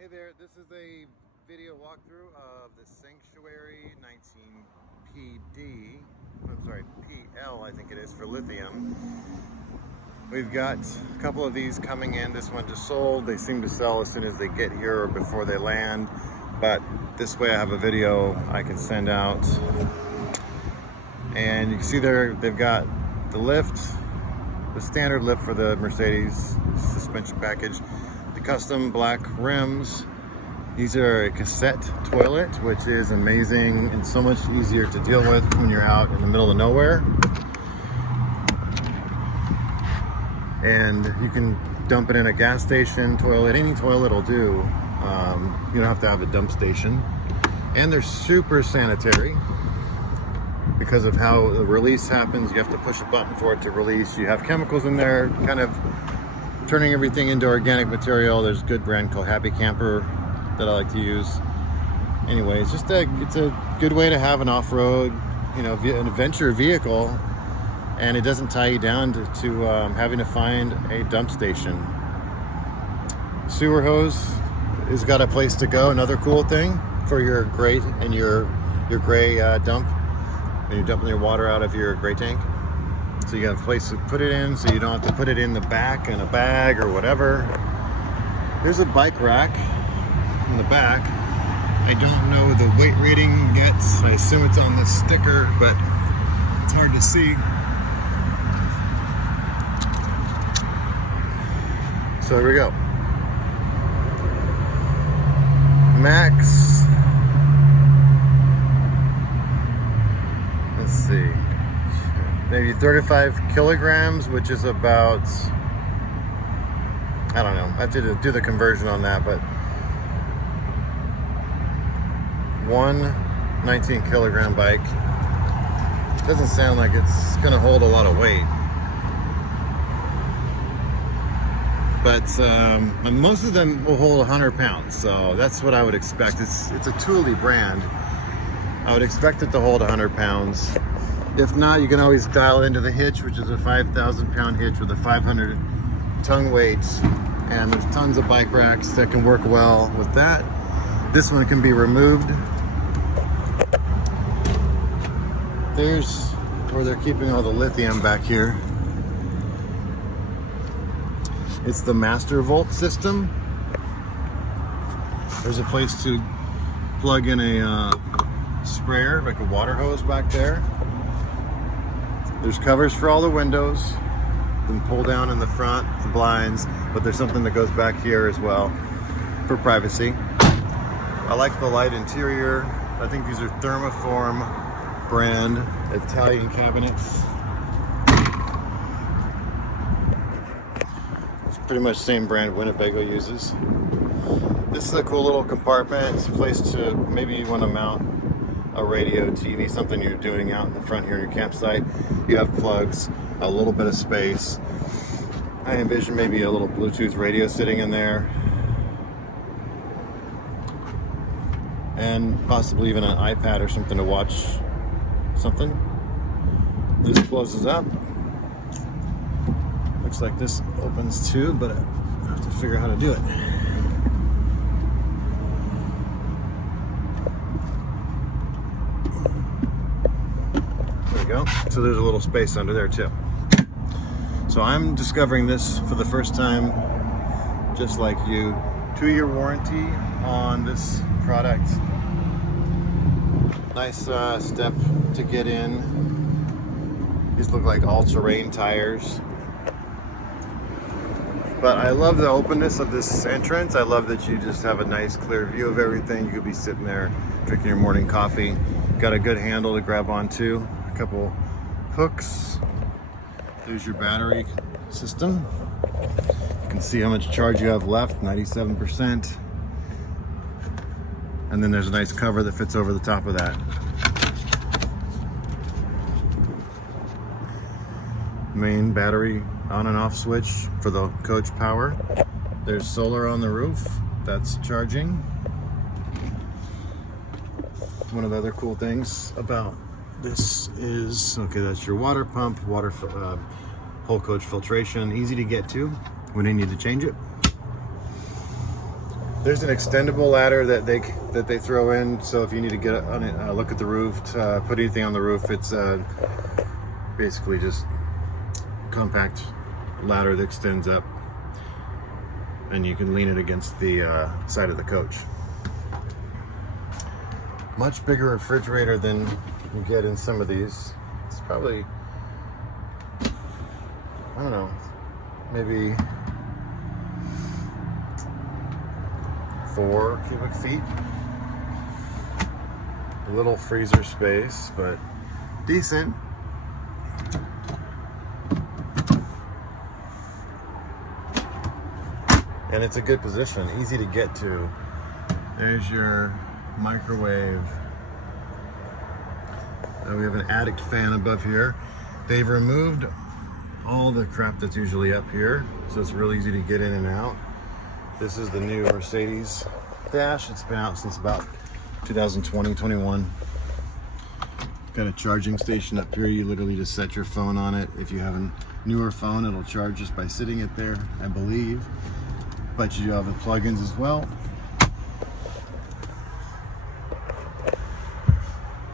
Hey there, this is a video walkthrough of the Sactuary 19 PD, I'm sorry, PL I think it is, for Lithium. We've got a couple of these coming in. This one just sold. They seem to sell as soon as they get here or before they land. But this way I have a video I can send out. And you can see there they've got the lift, the standard lift for the Mercedes suspension package, the custom black rims. These are a cassette toilet, which is amazing and so much easier to deal with when you're out in the middle of nowhere. And you can dump it in a gas station toilet. Any toilet will do. You don't have to have a dump station. And they're super sanitary because of how the release happens. You have to push a button for it to release. You have chemicals in there, kind of turning everything into organic material. There's a good brand called Happy Camper that I like to use. Anyway, it's a good way to have an off-road, an adventure vehicle, and it doesn't tie you down to having to find a dump station. Sewer hose has got a place to go. Another cool thing for your grate and your gray dump, when you're dumping your water out of your gray tank. So you have a place to put it in, so you don't have to put it in the back in a bag or whatever. There's a bike rack in the back. I don't know the weight rating yet. I assume it's on the sticker, but it's hard to see. So there we go. Max. Let's see. Maybe 35 kilograms, which is about, I don't know. I have to do the conversion on that, but one 19 kilogram bike doesn't sound like it's going to hold a lot of weight. But most of them will hold 100 pounds, so that's what I would expect. It's a Thule brand. I would expect it to hold 100 pounds. If not, you can always dial into the hitch, which is a 5,000 pound hitch with a 500 ton weight. And there's tons of bike racks that can work well with that. This one can be removed. There's where they're keeping all the lithium back here. It's the master volt system. There's a place to plug in a sprayer, like a water hose back there. There's covers for all the windows. Then pull down in the front, the blinds, but there's something that goes back here as well for privacy. I like the light interior. I think these are Thermoform brand Italian cabinets. It's pretty much the same brand Winnebago uses. This is a cool little compartment. It's a place to, maybe you want to mount a radio, TV, something you're doing out in the front here in your campsite. You have plugs, a little bit of space. I envision maybe a little Bluetooth radio sitting in there. And possibly even an iPad or something to watch something. This closes up. Looks like this opens too, but I have to figure out how to do it. There we go. So there's a little space under there too. So I'm discovering this for the first time, just like you. 2-year warranty on this product. Nice step to get in. These look like all-terrain tires. But I love the openness of this entrance. I love that you just have a nice clear view of everything. You could be sitting there drinking your morning coffee. Got a good handle to grab onto. A couple hooks. There's your battery system. You can see how much charge you have left, 97%. And then there's a nice cover that fits over the top of that. Main battery on and off switch for the coach power. There's solar on the roof, that's charging. One of the other cool things about this is, okay, that's your water pump, whole coach filtration, easy to get to when you need to change it. There's an extendable ladder that they throw in, so if you need to get on it, look at the roof, put anything on the roof, it's basically just compact ladder that extends up, and you can lean it against the side of the coach. Much bigger refrigerator than you get in some of these. It's probably, I don't know, maybe 4 cubic feet. A little freezer space, but decent. And it's a good position, easy to get to. There's your microwave. We have an attic fan above here. They've removed all the crap that's usually up here, so it's real easy to get in and out. This is the new Mercedes dash. It's been out since about 2020, 21. Got a charging station up here. You literally just set your phone on it. If you have a newer phone, it'll charge just by sitting it there, I believe. But you have the plugins as well.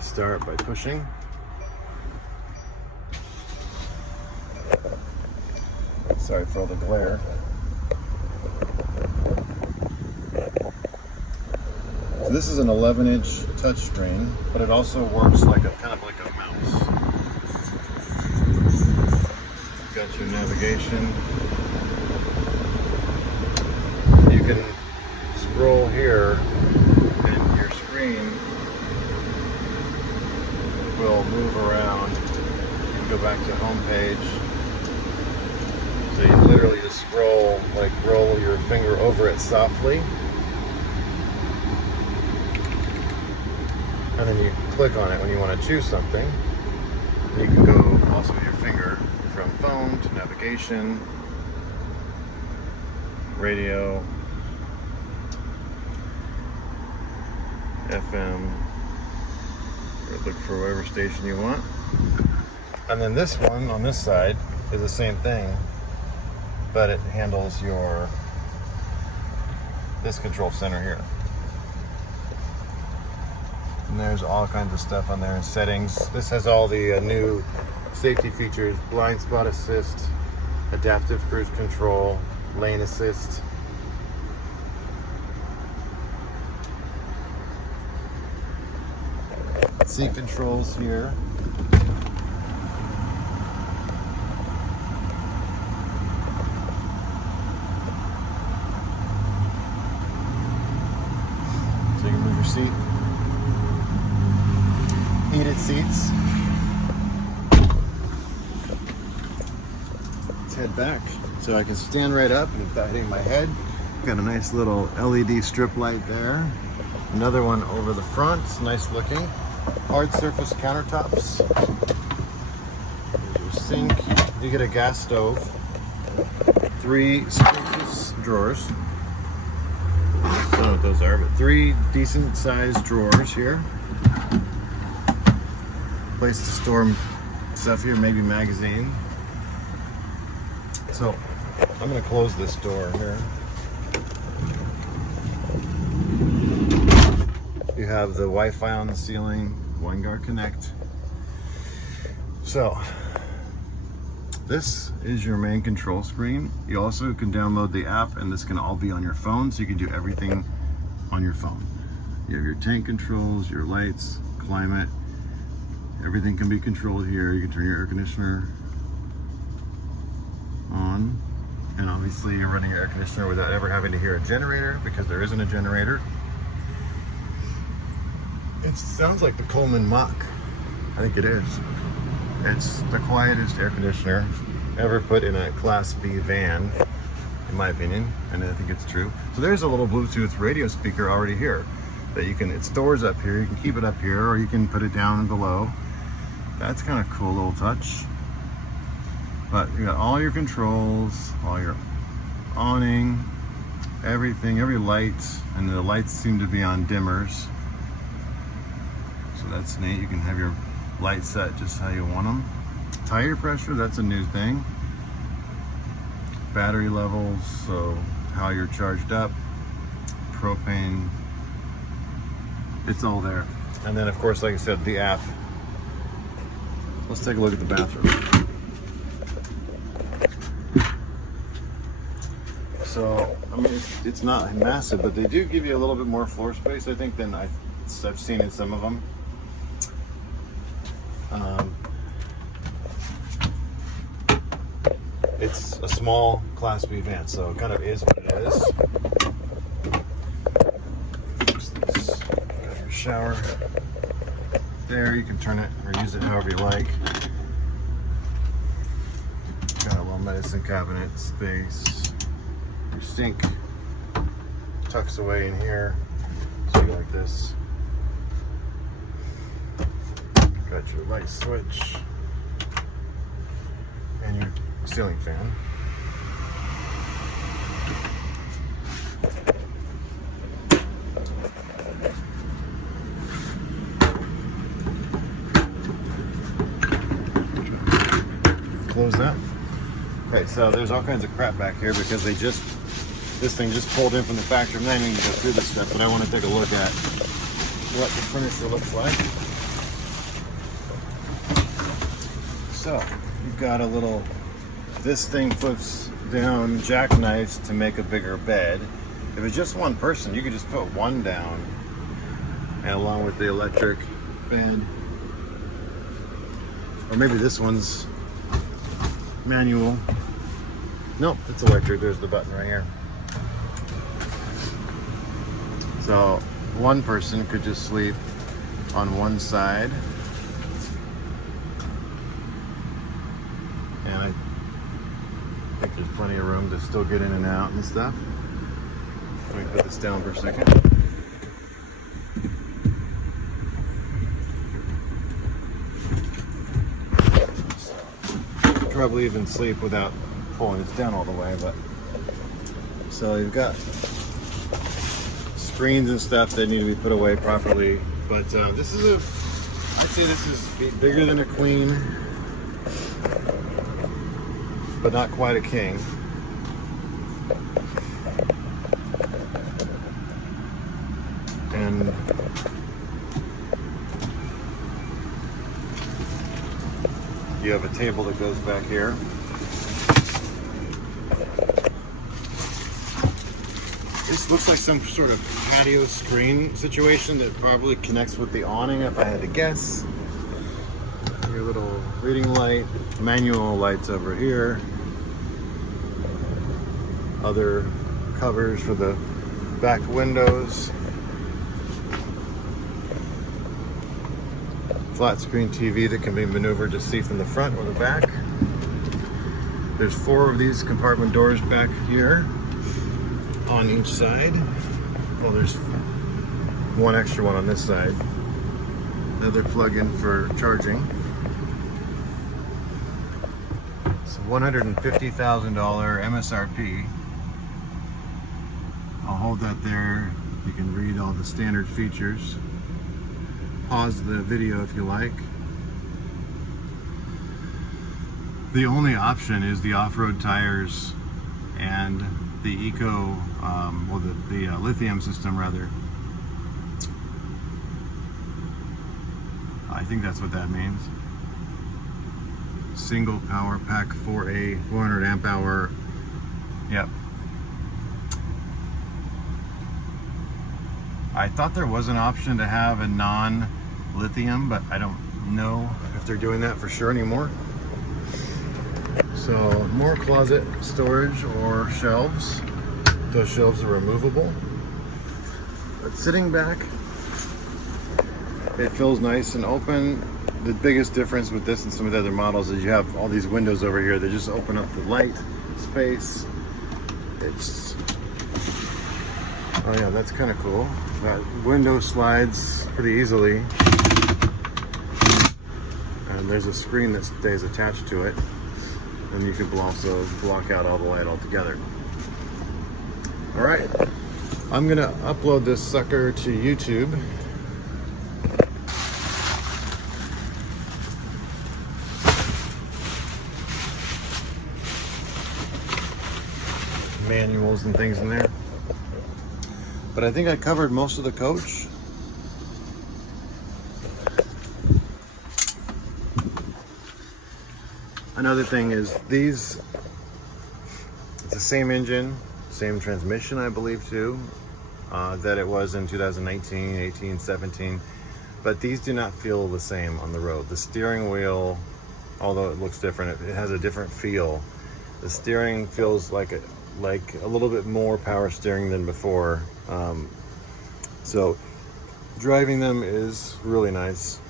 Start by pushing. Sorry for all the glare. So this is an 11-inch touchscreen, but it also works like a kind of like a mouse. Got your navigation. You can scroll here, and your screen will move around. You can go back to home page. So you literally just scroll, like roll your finger over it softly. And then you click on it when you want to choose something. You can go also with your finger from phone to navigation, radio, FM, or look for whatever station you want. And then this one on this side is the same thing, but it handles this control center here. And there's all kinds of stuff on there in settings. This has all the new safety features: blind spot assist, adaptive cruise control, lane assist. Seat controls here. So you can move your seat. Heated seats. Let's head back so I can stand right up and without hitting my head. Got a nice little LED strip light there. Another one over the front. It's nice looking. Hard surface countertops. There's your sink. You get a gas stove. 3 spacious drawers. I don't know what those are, but 3 decent sized drawers here. Place to store stuff here, maybe magazine. So I'm going to close this door here. You have the Wi-Fi on the ceiling, OneGuard Connect. So this is your main control screen. You also can download the app, and this can all be on your phone, so you can do everything on your phone. You have your tank controls, your lights, climate. Everything can be controlled here. You can turn your air conditioner on, and obviously you're running your air conditioner without ever having to hear a generator, because there isn't a generator. It sounds like the Coleman Mach. I think it is. It's the quietest air conditioner ever put in a Class B van, in my opinion, and I think it's true. So there's a little Bluetooth radio speaker already here that you can, it stores up here. You can keep it up here, or you can put it down below. That's kind of cool little touch. But you got all your controls, all your awning, everything, every light, and the lights seem to be on dimmers. So that's neat. You can have your lights set just how you want them. Tire pressure, that's a new thing. Battery levels, so how you're charged up. propane. It's all there. And then of course, like I said, the app. Let's take a look at the bathroom. So, I mean, it's not massive, but they do give you a little bit more floor space, I think, than I've seen in some of them. It's a small Class B van, so it kind of is what it is. Got your shower there. You can turn it or use it however you like. Got a little medicine cabinet space. Your sink tucks away in here, so you like this. Got your light switch and your ceiling fan. Close that. Right, so there's all kinds of crap back here because this thing just pulled in from the factory. I'm not even going to go through this stuff, but I want to take a look at what the furniture looks like. So, you've got a little, this thing flips down jackknives to make a bigger bed. If it's just one person, you could just put one down, and along with the electric bed. Or maybe this one's manual. Nope, it's electric. There's the button right here. So one person could just sleep on one side. And I think there's plenty of room to still get in and out and stuff. Let me put this down for a second. Probably even sleep without pulling this down all the way, but so you've got screens and stuff that need to be put away properly, but this is I'd say this is bigger than a queen, but not quite a king. And you have a table that goes back here. This looks like some sort of patio screen situation that probably connects with the awning, if I had to guess. Your little reading light, manual lights over here. Other covers for the back windows. Flat screen TV that can be maneuvered to see from the front or the back. There's 4 of these compartment doors back here on each side. Well, there's one extra one on this side. Another plug-in for charging. It's $150,000 MSRP. I'll hold that there. You can read all the standard features. Pause the video if you like. The only option is the off-road tires and the eco, the lithium system rather. I think that's what that means. Single power pack 4A, 400 amp hour. Yep. I thought there was an option to have a non-lithium, but I don't know if they're doing that for sure anymore. So more closet storage or shelves. Those shelves are removable. But sitting back, it feels nice and open. The biggest difference with this and some of the other models is you have all these windows over here that just open up the light space. It's, oh yeah, that's kind of cool. That window slides pretty easily. And there's a screen that stays attached to it. And you can also block out all the light altogether. All right, I'm gonna upload this sucker to YouTube. Manuals and things in there. But I think I covered most of the coach. Another thing is these, it's the same engine, same transmission, I believe too, that it was in 2019, 18, 17. But these do not feel the same on the road. The steering wheel, although it looks different, it has a different feel. The steering feels like a little bit more power steering than before. So driving them is really nice.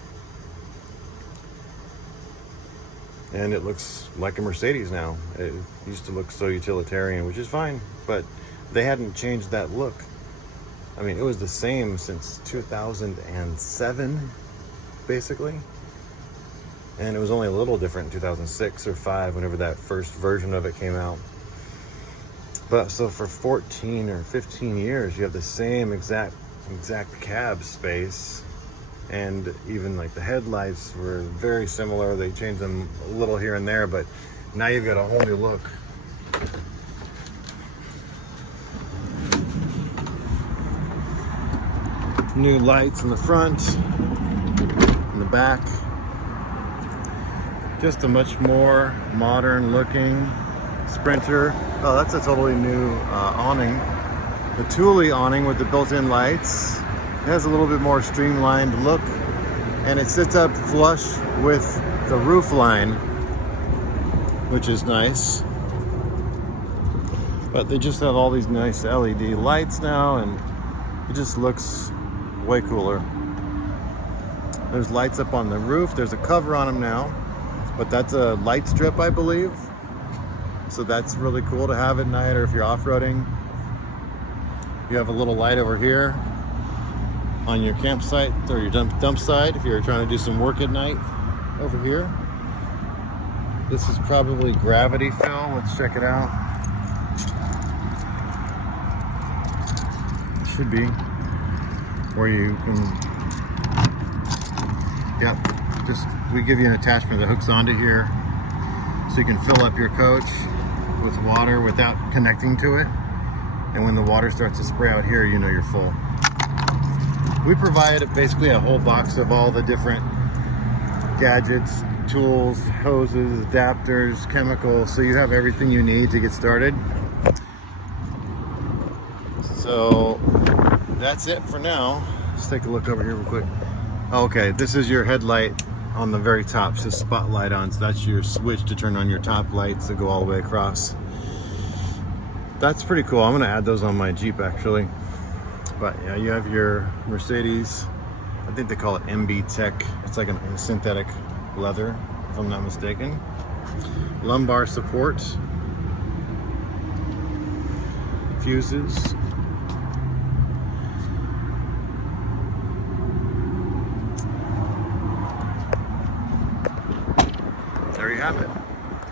And it looks like a Mercedes now. It used to look so utilitarian, which is fine, but they hadn't changed that look. I mean, it was the same since 2007, basically. And it was only a little different in 2006 or 5, whenever that first version of it came out. But so for 14 or 15 years, you have the same exact cab space. And even like the headlights were very similar. They changed them a little here and there, but now you've got a whole new look. New lights in the front, in the back. Just a much more modern looking Sprinter. Oh, that's a totally new awning. The Thule awning with the built-in lights. It has a little bit more streamlined look, and it sits up flush with the roof line, which is nice. But they just have all these nice LED lights now, and it just looks way cooler. There's lights up on the roof. There's a cover on them now, but that's a light strip, I believe. So that's really cool to have at night, or if you're off-roading. You have a little light over here on your campsite or your dump site if you're trying to do some work at night over here. This is probably gravity fill. Let's check it out. It should be where you can, yep, just we give you an attachment that hooks onto here so you can fill up your coach with water without connecting to it. And when the water starts to spray out here, you know you're full. We provide basically a whole box of all the different gadgets, tools, hoses, adapters, chemicals, so you have everything you need to get started. So that's it for now. Let's take a look over here real quick. Okay, this is your headlight on the very top, says spotlight on, so that's your switch to turn on your top lights that go all the way across. That's pretty cool. I'm gonna add those on my Jeep actually. But yeah, you have your Mercedes, I think they call it MB Tech. It's like a synthetic leather, if I'm not mistaken. Lumbar support. Fuses. There you have it.